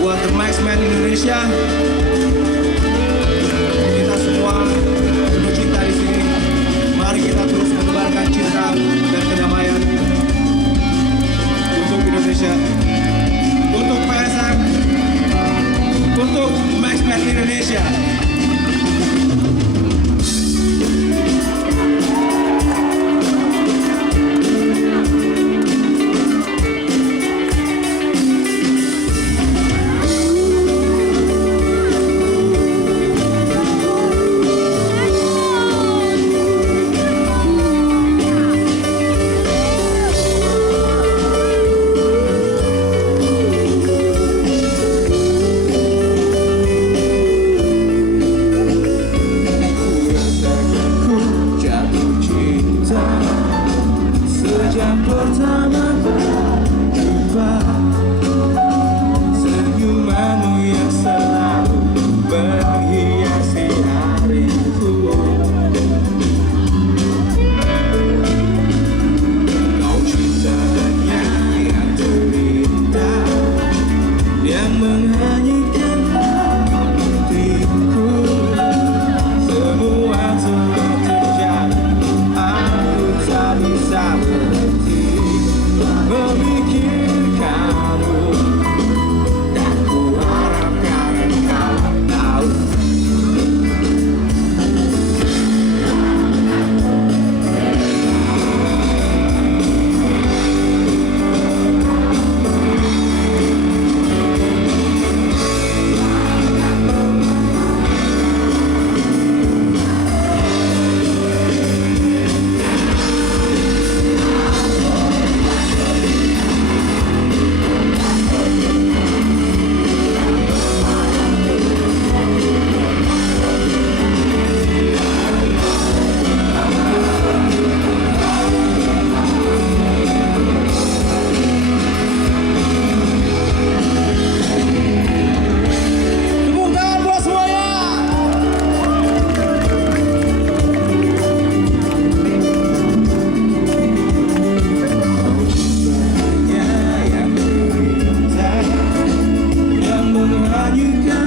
buat The Maxman Indonesia. Kita semua penuh cinta di sini. Mari kita terus menebarkan cinta dan kedamaian untuk Indonesia, untuk PSM, untuk Maxman Indonesia. Sejak pertama berjumpa, senyumanmu yang selalu menghiasi hariku. Kau cintanya yang terindah, yang menghanyutkan hatiku. Semua telah terjadi, aku tak bisa berhenti memikirkanmu, dan ku harapkan engkau tahu. You got